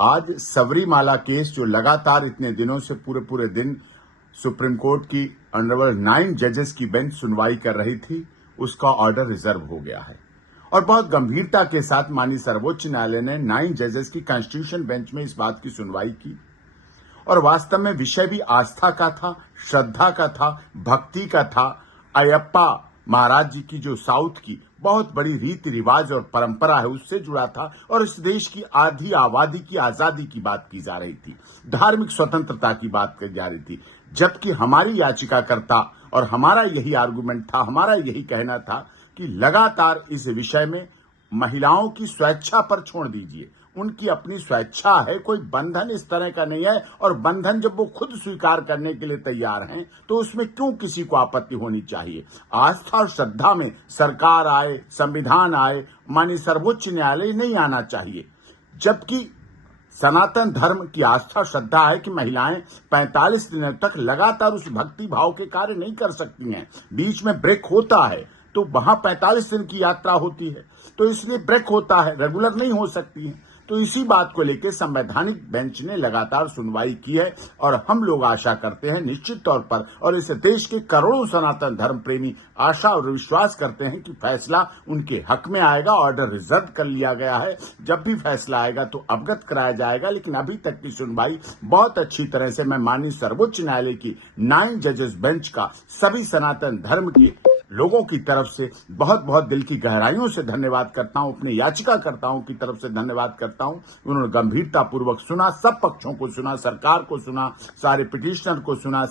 आज सबरीमाला केस जो लगातार इतने दिनों से पूरे पूरे दिन सुप्रीम कोर्ट की ऑनरेबल 9 जजेस की बेंच सुनवाई कर रही थी, उसका ऑर्डर रिजर्व हो गया है और बहुत गंभीरता के साथ माननीय सर्वोच्च न्यायालय ने 9 जजेस की कॉन्स्टिट्यूशन बेंच में इस बात की सुनवाई की और वास्तव में विषय भी आस्था का था, श्रद्धा का था, भक्ति का था। अयप्पा महाराज जी की जो साउथ की बहुत बड़ी रीति रिवाज और परंपरा है उससे जुड़ा था और इस देश की आधी आबादी की आजादी की बात की जा रही थी, धार्मिक स्वतंत्रता की बात की जा रही थी। जबकि हमारी याचिकाकर्ता और हमारा यही आर्गुमेंट था, हमारा यही कहना था कि लगातार इस विषय में महिलाओं की स्वेच्छा पर छोड़ दीजिए, उनकी अपनी स्वेच्छा है, कोई बंधन इस तरह का नहीं है और बंधन जब वो खुद स्वीकार करने के लिए तैयार हैं तो उसमें क्यों किसी को आपत्ति होनी चाहिए। आस्था और श्रद्धा में सरकार आए, संविधान आए, माननीय सर्वोच्च न्यायालय नहीं आना चाहिए। जबकि सनातन धर्म की आस्था श्रद्धा है कि महिलाएं 45 दिनों तक लगातार उस भक्ति भाव के कार्य नहीं कर सकती हैं, बीच में ब्रेक होता है तो वहां 45 दिन की यात्रा होती है, तो इसलिए ब्रेक होता है, रेगुलर नहीं हो सकती है। तो इसी बात को लेकर संवैधानिक बेंच ने लगातार सुनवाई की है और हम लोग आशा करते हैं निश्चित तौर पर और इस देश के करोड़ों सनातन धर्म प्रेमी आशा और विश्वास करते हैं कि फैसला उनके हक में आएगा। ऑर्डर रिजर्व कर लिया गया है, जब भी फैसला आएगा तो अवगत कराया जाएगा। लेकिन अभी तक की सुनवाई बहुत अच्छी तरह से मैं माननीय सर्वोच्च न्यायालय की 9 जजेस बेंच का सभी सनातन धर्म के लोगों की तरफ से बहुत बहुत दिल की गहराइयों से धन्यवाद करता हूं, अपने याचिकाकर्ताओं की तरफ से धन्यवाद करता हूं। उन्होंने गंभीरता पूर्वक सुना, सब पक्षों को सुना, सरकार को सुना, सारे पिटिशनर को सुना।